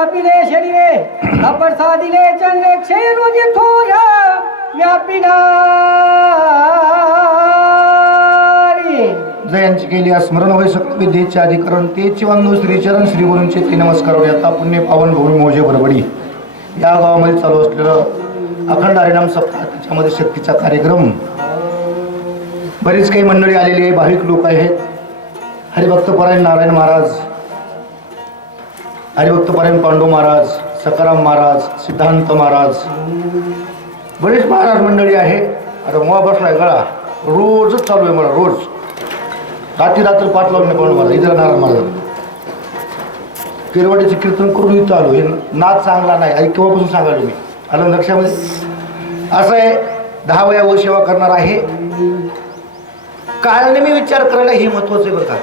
व्यापिले शरीरे कपट साधिले चंद्रे क्षय थोर व्यापिनारी जयांची केली स्मरण होय सकल विद्येचे अधिकरण तेची वंदू श्रीचरण श्री गुरूंचे ते नमस्कार आता पुण्य पावन भूमी मोजे बरबडी. या गावामध्ये चालू असलेलं अखंड हरिणाम सप्ताह त्याच्यामध्ये शक्तीचा कार्यक्रम. बरीच काही मंडळी आलेली आहे भाविक लोक आहेत. हरिभक्त परायण नारायण महाराज हरिभक्त पांडू महाराज सकाराम महाराज सिद्धांत महाराज. बरेच महाराज मंडळी आहे. आता मोहा बसलाय गळा. रोजच चालू आहे मला रोज. रात्री रात्र पाठ लावून पांडू मला इथं नारायण महाराज. किरवाडीचे कीर्तन करून इथं आलो. हे नाच चांगला नाही आई केव्हापासून सांगायला मी? आलं लक्षामध्ये? असं आहे दहा वया व सेवा करणार आहे. काळने मी विचार करायला हे महत्वाचं आहे बघा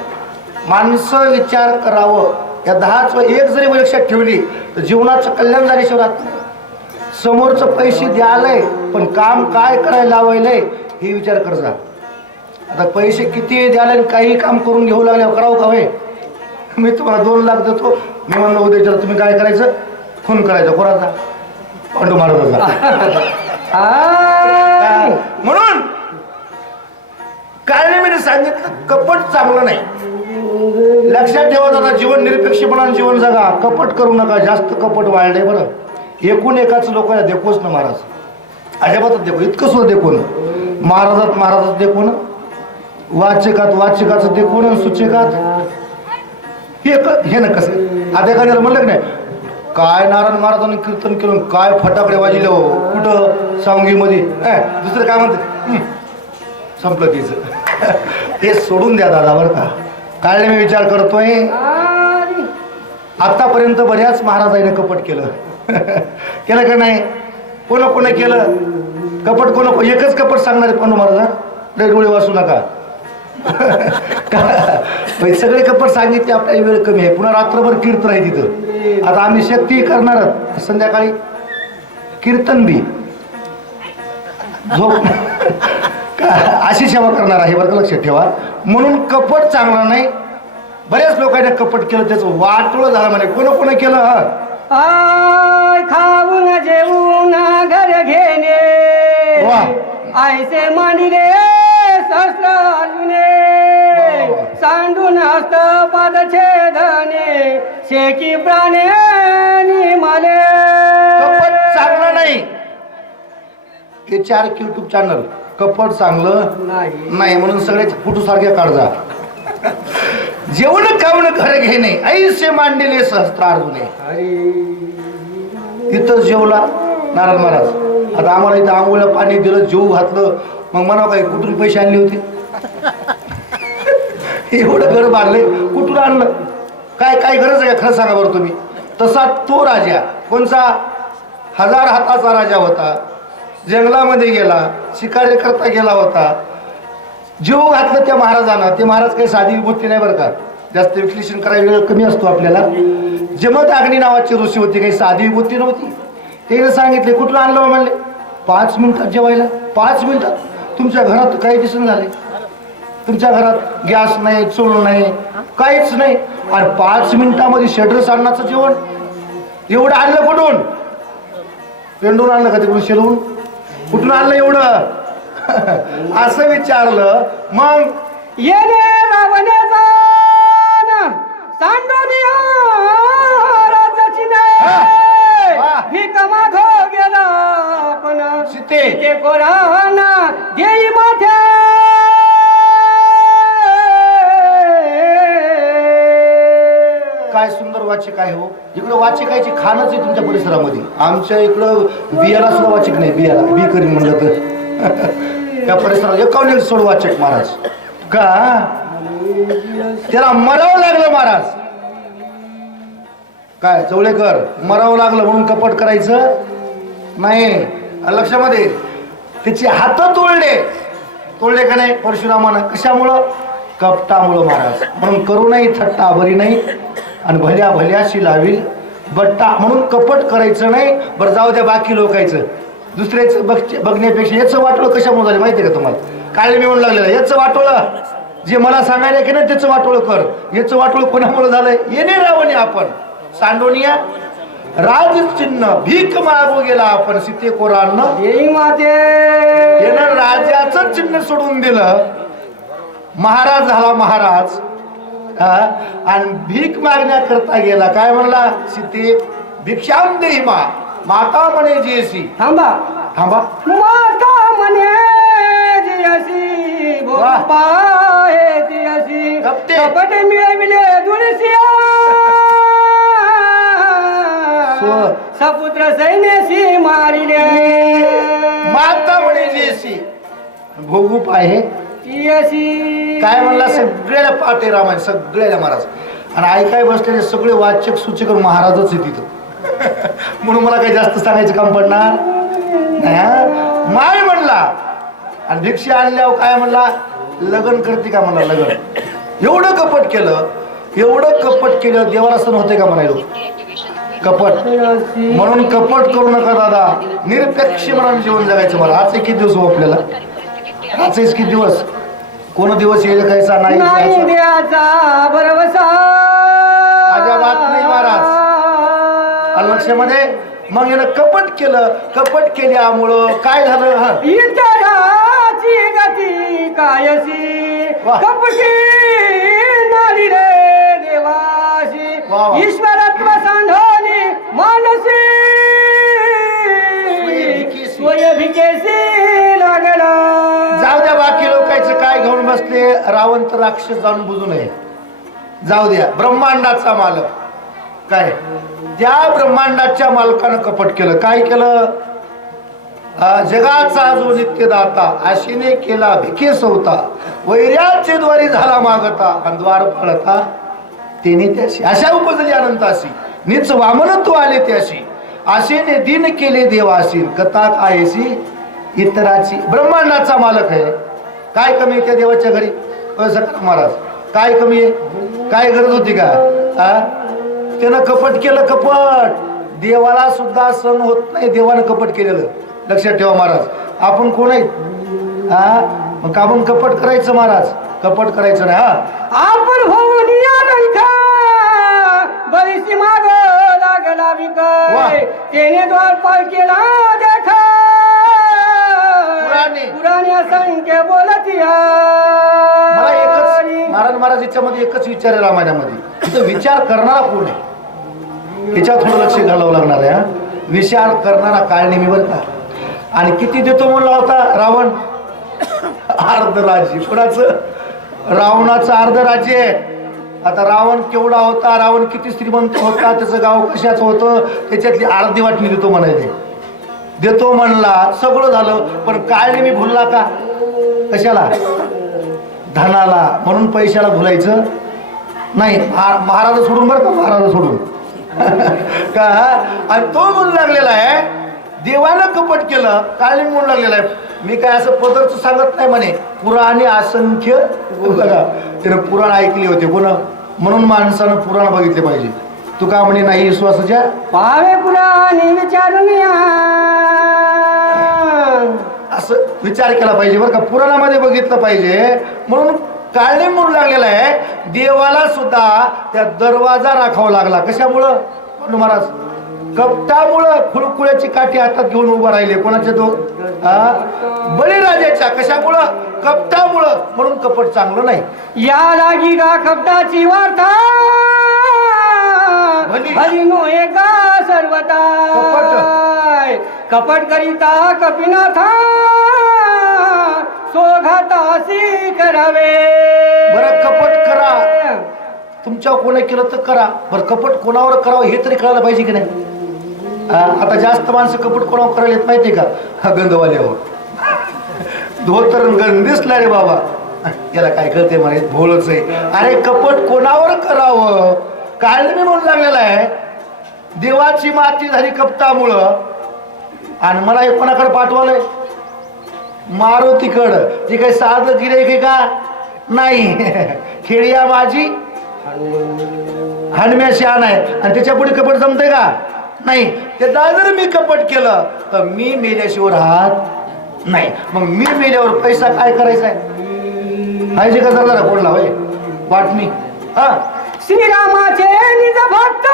माणसं विचार करावं. या दहाच व एक जरी लक्षात ठेवली तर जीवनाचं कल्याण झाल्याशिवाय नाही. समोरचं पैसे द्यालय पण काम काय करायला लावायलंय हे विचार कर जा. आता पैसे किती आणि काही काम करून घेऊ लागल्यावर करावं का होय मी तुम्हाला दोन लाख देतो. मी म्हणलं उद्याच्या तुम्ही काय करायचं? फोन करायचा कोणाचा? पांडू आय. म्हणून काय मी सांगितलं कपट चांगलं नाही. लक्षात ठेवा दादा जीवन निरपेक्षपणाने जीवन जगा. कपट करू नका जास्त कपट वाढले बरं. एकूण एकाच लोकांना देखोच ना महाराज. अजिबातच देखो इतकं सुद्धा देखो ना. महाराजात महाराजात देखो ना. वाचकात वाचकाचं देखो ना सूचकात. हे क- हे ना कसं? आता एखाद्याला म्हणलं की नाही काय नारायण महाराजांनी कीर्तन केलं काय फटाकडे वाजले हो? कुठं? सांगीमध्ये दुसरं काय म्हणते? संपलं तिचं. हे सोडून द्या दादा बरं का. काय मी विचार करतोय. आतापर्यंत बऱ्याच महाराजांनी कपट केलं. केलं का नाही? कोण कोण केलं? कपट कोण एकच कपट सांगणारे कोण महाराज लय डोळे वाचू नका. सगळे कपट सांगितले आपल्या वेळ कमी आहे. पुन्हा रात्रभर कीर्तन आहे तिथं. आता आम्ही शक्ती करणार आहोत. संध्याकाळी कीर्तन बी. झोप. अशी सेवा करणार आहे बरं का लक्षात ठेवा. म्हणून कपट चांगलं नाही. बऱ्याच लोकांनी कपट केलं त्याचं वाटोळं झालं म्हणे. कोण कोण केलं? आय खाऊन जेवून घर घेणे. वा. आयसे शस्त्र अर्जुने वा. सांडून हस्त पाद छेदने शेकी प्राणे निमाले. कपट चांगलं नाही. हे चार युट्यूब चॅनल कपट चांगलं नाही. नाही म्हणून सगळे फोटो सारखे काढजा जेवण खाऊन घर घेणे. ऐसे मांडलेले सहस्त्रार्जुने तिथं जेवला नारायण महाराज. आता आम्हाला इथं आंघोळला पाणी दिलं जेव घातलं. मग म्हणा काय कुठून पैसे आणले होते? एवढं घर बांधले कुठून आणलं? काय काय गरज आहे का? खरं सांगा बरं तुम्ही. तसा तो राजा कोणचा? हजार हाताचा राजा होता. जंगलामध्ये गेला शिकारी करता गेला होता. जीव घातलं त्या महाराजांना. ते महाराज काही साधी विभूती नाही बरं का. जास्त विश्लेषण करायला वेळ कमी असतो आपल्याला. जमत अग्नी नावाची ऋषी होती काही साधी विभूती नव्हती. त्याने सांगितले कुठलं आणलं म्हणले पाच मिनिटात जेवायला. पाच मिनिटात? तुमच्या घरात काही दिसून झाले. तुमच्या घरात गॅस नाही चूल नाही काहीच नाही. आणि पाच मिनिटामध्ये शेडरस आणण्याचं जेवण. एवढं आणलं कुठून? पेंडून आणलं का तिकडून शेलवून कुठून आणलं एवढं? असं विचारलं. मग? येणे रावण्याचा सांडून राजाची वा. भीक माग गेला पण सीते ते कोराना देई माथ्या काय सुंदर वाचिक आहे हो? इकडं वाचिकायची खाणच आहे तुमच्या परिसरामध्ये. आमच्या इकडं बियाला सुद्धा वाचिक नाही बियाला. बी करीन म्हणलं तर. त्या परिसरात एकावन्न सोड वाचक महाराज. का? त्याला मरावं लागलं महाराज. काय चवळेकर मरावं लागलं म्हणून कपट करायचं? नाही. लक्षामध्ये त्याचे हात तोडले. तोडले का नाही परशुरामानं? कशामुळं? कपटामुळं महाराज. म्हणून करू नाही थट्टा बरी नाही आणि भल्या भल्याशी लावील. बट्टा म्हणून कपट करायचं नाही बरं जाऊ द्या बाकी लोकायचं दुसऱ्याचं बघ बघण्यापेक्षा याचं वाटोळं कशामुळे झालं माहिती आहे का तुम्हाला? काय मी म्हणू लागलेलं याचं वाटोळं. जे मला सांगायला की नाही त्याचं वाटोळं कर. याचं वाटोळं कोणामुळे झालंय? येणे रावणे आपण. सांडोनिया राज चिन्ह भीक मागू गेला आपण सीते कोरांना. राजाचं चिन्ह सोडून दिलं. महाराज झाला महाराज. हा? आणि भीक मागण्याकरता गेला. काय म्हणला? सीते भिक्षाम देही मा माता म्हणे जेसी थांबा. थांबा. माता म्हणे कपटे. मिळविले स्व- सपुत्र सैन्याशी मारिले. माता म्हणे जेसी भोगू पाहे. ती अशी काय म्हणला सगळ्याला पाटे रामायण सगळ्याला महाराज. आणि ऐकाय बसलेले सगळे वाचक सूचक महाराजच आहे तिथं. म्हणून मला काही जास्त सांगायचं काम पडणार नाही माय म्हणला आणि भिक्षा आणल्यावर काय म्हणला लग्न करते का म्हणला लग्न. एवढं कपट केलं एवढं कपट केलं देवाला सण होते का म्हणायलो? कपट. म्हणून कपट करू नका दादा. निरपेक्ष म्हणून जीवन जगायचं मला. आज किती दिवस हो आपल्याला? आजच किती दिवस? कोण दिवस येईल कायचा नाही नाही यायचा? द्याचा भरवसा अजिबात नाही महाराज. आलं लक्षामध्ये मग यानं कपट केलं कपट केल्यामुळं काय झालं हा इतराची गती कायसी वाह. कपटी नारी रे देवाशी वाह. ईश्वरत्व असले रावण तर राक्षस जाणून बुजू नये जाऊ द्या ब्रह्मांडाचा मालक. काय? त्या ब्रह्मांडाच्या मालकानं कपट केलं. काय केलं? जगाचा जो नित्यदाता आशीने केला भिकेस होता वैर्याचे द्वारी झाला मागता आणि द्वार फळता तेने त्याशी अशा उपजली अनंताशी निच वामनत्व आले त्याशी. आशेने दिन केले देवाशी कथा कायशी इतराची ब्रह्मांडाचा मालक आहे. काय कमी आहे त्या देवाच्या घरी? सखाराम महाराज? काय कमी आहे? काय गरज होती का? त्यानं कपट केलं कपट. देवाला सुद्धा सण होत नाही देवानं कपट केलेलं. लक्षात ठेवा महाराज. आपण कोण आहेत? हा मग आपण कपट करायचं महाराज? कपट करायचं नाही हा. आपण होऊन बरीचशी माग लागला. विकय त्याने द्वारपाल केला देखा. पुराणे. पुराणे असंख्य मला एकच नारायण महाराज याच्यामध्ये एकच विचार आहे रामायणामध्ये. तिथं विचार करणारा कोण आहे? याच्यावर थोडं लक्ष घालावं लागणार आहे हा. विचार करणारा काळ नेहमी का? आणि किती देतो म्हणला होता रावण? अर्ध राज्य कोणाचं? रावणाचं अर्ध राज्य आहे. आता रावण केवढा होता रावण किती श्रीमंत होता त्याचं गाव कशाचं होतं त्याच्यातली अर्धी वाटणी देतो म्हणायचे. देतो म्हणला सगळं झालं पण काय मी भुलला का? कशाला? धनाला. म्हणून पैशाला भुलायचं? नाही महा- महाराज सोडून बरं का महाराज सोडून. का? आणि तो म्हणू लागलेला आहे देवानं कपट केलं काळी म्हणू लागलेला आहे. मी काय असं पदरच सांगत नाही म्हणे. पुराणे असंख्य बघा त्यानं पुराण ऐकले होते कोण? म्हणून माणसानं पुराण बघितले पाहिजे. तू का म्हणे नाही विश्वासाच्या? पावे पुराणे विचारून असं विचार केला पाहिजे बरं का. पुराणामध्ये बघितलं पाहिजे. म्हणून काळणी म्हणू लागलेला आहे देवाला सुद्धा त्या दरवाजा राखावा लागला. कशामुळं? महाराज कपटामुळं खुळकुळ्याची काठी हातात घेऊन उभा राहिले. कोणाच्या हा? बळीराजाच्या. कशामुळं? कपटामुळं. म्हणून कपट चांगलं नाही. या लागी गा कपटाची वार्ता. भली. भली नो एका सर्वता कपट करिता कपिनाथा. सोघातासी करावे. बरं कपट करा. तुमच्या कोणी केलं तर करा. बरं कपट कोणावर करावं हे तरी कळायला पाहिजे की नाही? आता जास्त माणसं कपट कोणावर करायला येत माहितीये का? हा गंधवाल्यावर धोतर आणि गंध दिसला रे बाबा. याला काय कळते म्हणे? भोळच आहे. अरे कपट कोणावर करावं? काय मी म्हणून लागलेला आहे? देवाची माती झाली कपटामुळं. आणि मला हे कोणाकडे पाठवलंय? मारुतीकड. ती काही साधं गिरे की का? नाही. खेळिया माझी. हणम्या शान आहे. आणि त्याच्या पुढे कपट जमतंय का? नाही. त्याचा जर मी कपट केलं तर मी मेल्याशिवाय राहत नाही. मग मी मेल्यावर पैसा काय करायचा आहे? पाहिजे का जरा कोणला होय? वाटणी. हा? श्रीरामाचे निज भक्त!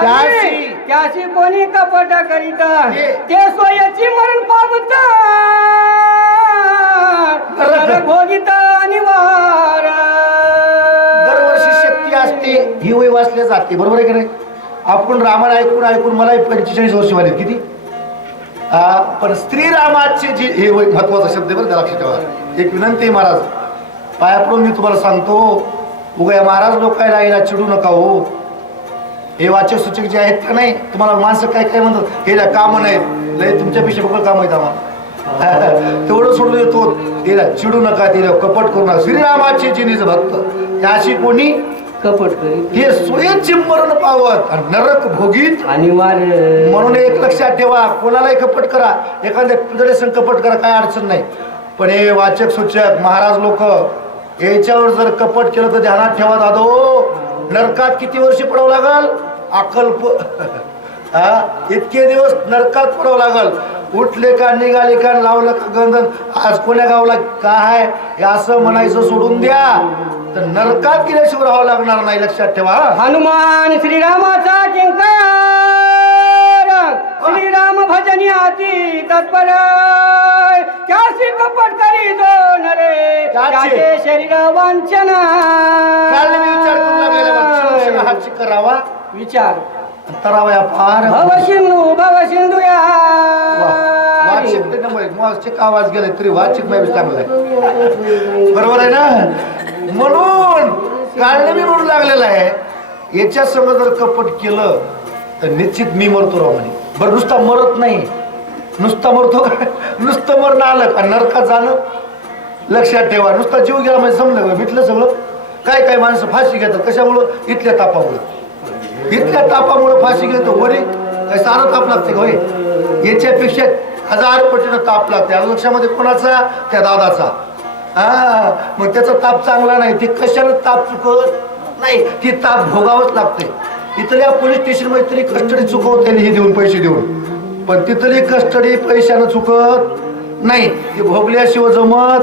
त्याशी. त्याशी कोणी कपट करीत? ते. ते सोयची मरण पावत! नरक. भोगित निवार दरवर्षी शक्ती असते ही वय वाचल्या जाते. बरोबर आहे की नाही? आपण रामायण ऐकून ऐकून मला पंचेचाळीस वर्ष वाले किती? आ, पण श्रीरामाचे जे हे वय महत्त्वाचा शब्द आहे बरं का लक्षात ठेवा. एक विनंती आहे महाराज. पाया पडून मी तुम्हाला सांगतो उगा या महाराज लोक काय राहिला चिडू नका हो. हे वाचक सूचक जे आहेत का नाही तुम्हाला माणसं काय काय म्हणतात? हे काम नाहीत लय तुमच्यापेक्षा बघ काम आहेत आम्हाला. तेवढं सोडून येतो तिला चिडू नका तिला कपट करू नका. श्रीरामाचे जे निज भक्त त्याशी कोणी कपट करीत हे स्वयंची मरण पावत आणि नरक भोगीत. अनिवार म्हणून एक लक्षात ठेवा. कोणालाही कपट करा. एखाद्या संग कपट करा काय अडचण नाही. पण हे वाचक सूचक महाराज लोक याच्यावर जर कपट केलं तर ध्यानात ठेवा दादो. नरकात किती वर्ष पडावं लागल? अकल्प हा? इतके दिवस नरकात पडावं लागल. उठले का निघाले का लावलं का गंधन? आज कोण्या गावला काय? हे असं म्हणायचं सोडून द्या. तर नरकात गेल्याशिवाय राहावं लागणार नाही लक्षात ठेवा. हनुमान श्रीरामाचा किंकर. श्रीराम भजनी आती तत्पर कपट करी नरे त्याचे. शरीर वांचन काल मी विचार करू लागलेला बा, शिवसेना हातची करावा. विचार. तरावा या पार. भव सिंधू भव सिंधू या. वाचिक ते नंबर एक. वाचिक आवाज गेलाय तरी वाचिक चांगला आहे. बरोबर आहे ना? म्हणून काढणे मी म्हणून लागलेला आहे. याच्या संग जर कपट केलं तर निश्चित मी मरतो राव म्हणे. बरं नुसता मरत नाही. नुसता मरतो का? नुसतं मरण आलं का? नरकात जाणं. लक्षात ठेवा. नुसता जीव गेला म्हणजे समजलं भेटलं सगळं. काय काय माणसं फाशी घेतात? कशामुळं? इथल्या तापामुळं. इथल्या तापामुळं फाशी घेतो. वरी काय सारं ताप लागते का? होय? याच्यापेक्षा हजार पटीनं ताप लागते. आणि लक्षामध्ये कोणाचा? त्या दादाचा. हा. मग त्याचा ताप चांगला नाही. ते कशानं ताप चुकत नाही. ती ताप भोगावंच लागते. इथल्या पोलीस स्टेशनमध्ये तरी कस्टडी चुकवत त्यांनी हे देऊन पैसे देऊन. पण तिथली कस्टडी पैशानं चुकत नाही. ते भोगल्याशिवाय जमत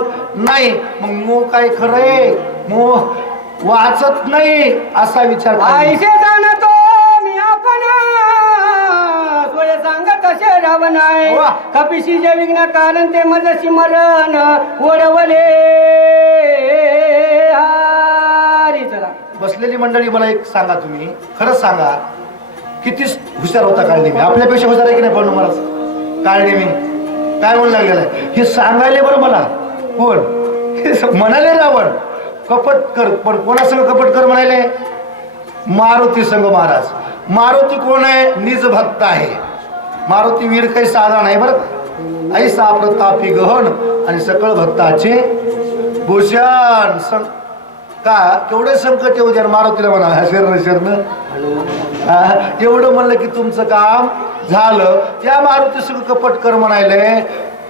नाही मग मो काय खरंय मो वाचत नाही असा विचार करा. आईसे जाणतो मी आपण. सोय सांगत असे रावणाय वा. कपिशी जे विघ्न कारण ते मजशी मरण ओढवले. हारी चला. बसलेली मंडळी मला एक सांगा तुम्ही. खरंच सांगा किती हुशार होता काळणी मी आपल्यापेक्षा हुशार आहे की नाही पण मला? काळणी मी काय म्हणू लागलेलं आहे? हे सांगायले बरं मला. कोण हे म्हणाले रावण कपट कर पण कोणासंग कपट कर म्हणाले? मारुती संघ महाराज. मारुती कोण आहे? निज भक्त आहे. मारुती वीर काही साधा नाही बरं आई ऐसा प्रतापी गहन आणि सकळ भक्ताचे भूषण सं का? केवढे संकट येऊ द्या मारुतीला म्हणा. शरण शरण. हा, एवढं म्हणलं की तुमचं काम झालं. त्या मारुती सगळं कपट कर म्हणायले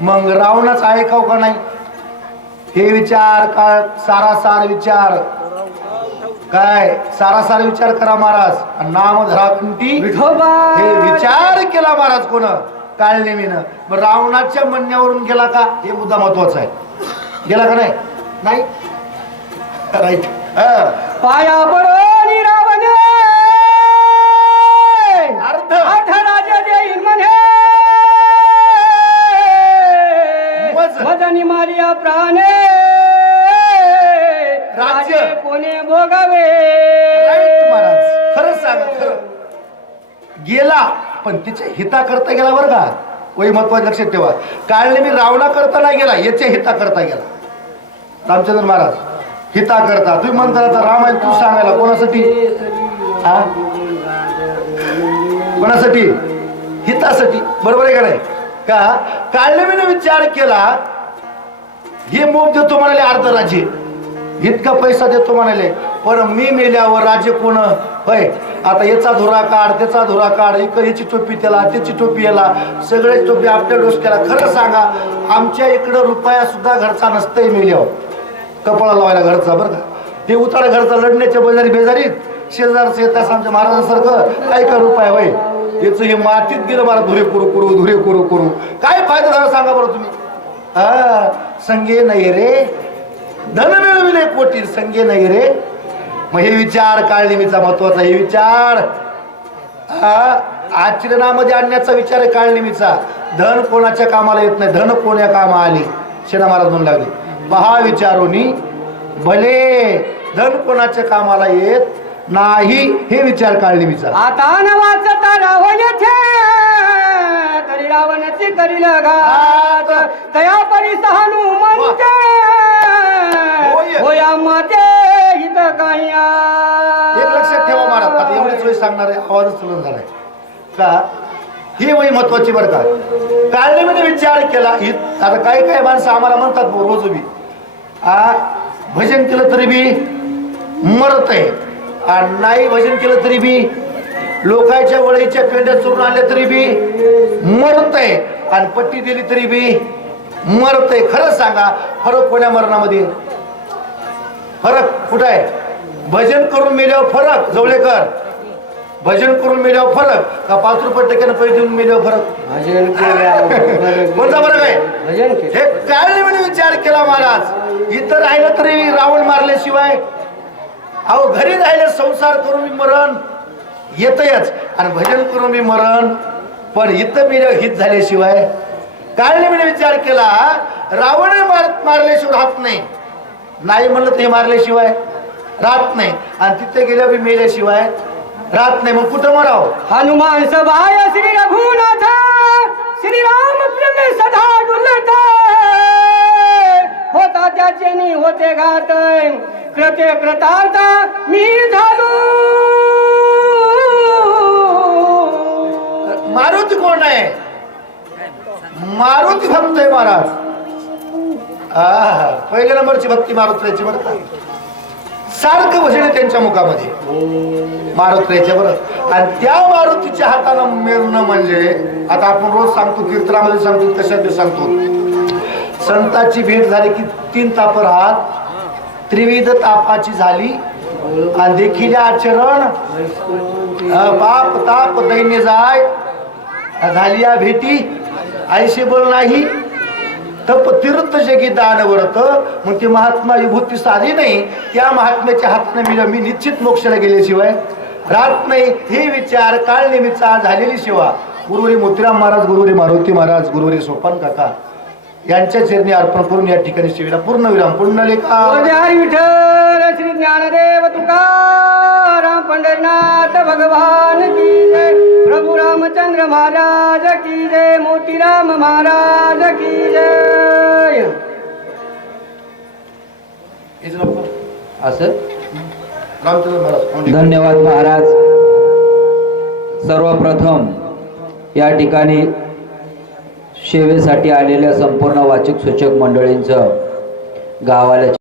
मग रावणाच ऐकाव का नाही? हे विचार का सारासार विचार. काय? सारासार विचार करा महाराज. नाम धरा कुंटी विठोबा हे विचार केला महाराज कोण? काळनेमीनं मग रावणाच्या म्हणण्यावरून गेला का? हे मुद्दा महत्त्वाचा आहे. गेला का नाही? नाही? राईट. पाया पडोनी रावण अर्ध. अर्ध राजा देईन म्हणे मज. मजनी मारिया प्राणे! भोगावे महाराज खरंच सांगा खरं. गेला पण तिच्या हिता करता गेला बरं का. वही महत्वाचं लक्षात ठेवा. काळने मी रावणा करता नाही गेला याच्या हिता करता गेला. रामचंद्र महाराज हिता करता तुम्ही म्हणता आता रामायण तू सांगायला कोणासाठी? हा? कोणासाठी? हितासाठी. बरोबर आहे का नाही? का? काळनेमीने विचार केला हे मोब देतो म्हणाले अर्ध राज्य इतका पैसा देतो म्हणाले. पण मी मेल्यावर राज्य कोण? होय. आता याचा धुरा काढ त्याचा धुरा काढ. इक याची टोपी त्याला त्याची टोपी याला. सगळे टोपी आपल्या डोसक्याला खरं सांगा आमच्या इकडं रुपया सुद्धा घरचा नसतंय मेल्यावर. कपळा लावायला घरचा बरं का? ते उतारा घरचा लढण्याच्या बेजारी बेजारीत. शेजारचं येतात आमच्या महाराजांसारखं काय का रुपया होय? याचं हे मातीत गेलं मला धुरे करू करू धुरे करू करू. काय फायदा झाला सांगा बरं तुम्ही? हा संगे नाही रे. धन मिळविले कोटी संगे नाही रे. मग हे विचार काळनिमीचा महत्त्वाचा हे विचार. आचरणामध्ये आणण्याचा विचार आहे काळनिमीचा धन कोणाच्या कामाला येत नाही? धन कोण्या कामा आली? शेणा महाराज म्हणू लागले. पहा विचारोनी भले धन कोणाच्या कामाला येत नाही हे विचार काळनिमीचा आता न वाचता रावण तरी रावणाची करील घात तया परी. होया मते वेळ सांगणार आहे आवाजच झालाय. का? ही वही महत्वाची बरं का? काळनिमीने विचार केला. ही आता काही काही माणसं आम्हाला म्हणतात रोज बी. आ भजन केलं तरी बी मरत आहे. आणि नाही भजन केलं तरी बी लोकांच्या वळीच्या पेंड्या चोरून आल्या तरी बी मरत आहे. आणि पट्टी दिली तरी बी मरत आहे. सांगा फरक कोण्या मरणामध्ये? फरक कुठं आहे? भजन करून मेल्यावर फरक जवळेकर. भजन करून मेल्यावर फरक का पाच रुपये टक्क्यानं पैसे देऊन मेल्यावर फरक? भजन कोणता फरक आहे? भजन केलं. हे काय म्हणे विचार केला महाराज. इथं राहिलं तरी रावण मारल्याशिवाय. अहो घरी राहिले संसार करून मी मरण. येतयच. आणि भजन करून मी मरण. पण इथं मी हित झाल्याशिवाय. काय म्हणे विचार केला रावण मार मारल्याशिवाय राहत नाही. नाही म्हणलं ते मारल्याशिवाय राहत नाही. आणि तिथे गेल्यावर मी मेल्याशिवाय राहत नाही मग कुठं मराव? हनुमान सभाय श्री रघुनाथ श्री राम प्रेम सदा डुलत होता त्याचे होते घात कृते कृतार्थ मी झालो। मारुती कोण आहे? मारुती भक्त आहे महाराज. पहिल्या नंबरची भक्ती मारुत्र्याची बरं का? सारखं भजन त्यांच्या मुखामध्ये. मारुत्र्याच्या बरं. आणि त्या मारुतीच्या हातानं मिळणं म्हणजे आता आपण रोज सांगतो कीर्तनामध्ये सांगतो कशात ते सांगतो. संताची भेट झाली की तीन ताप राहत त्रिविध तापाची झाली आणि देखील आचरण. बाप पाप ताप दैन्य जाय झाली या भेटी. आयशी बोल नाही. तप तीर्थ जगी दान मग ती महात्मा विभूती साधी नाही त्या महात्म्याच्या हातनं मी मी निश्चित मोक्षाला गेल्याशिवाय राहत नाही हे विचार काळ नेहमीचा झालेली सेवा गुरुवरी मोतीराम महाराज गुरुवरी मारुती महाराज गुरुवरी सोपान काका. यांच्या चरणी अर्पण करून या ठिकाणी सेवेला पूर्ण विराम. हरी विठ्ठल श्री ज्ञानदेव तुकाराम पंढरनाथ भगवान की जय. प्रभु रामचंद्र महाराज की जय मोतीराम महाराज की जय. असं रामचंद्र महाराज धन्यवाद महाराज. सर्वप्रथम या ठिकाणी सेवेसाठी आलेल्या संपूर्ण वाचक सूचक मंडळींचं गावाला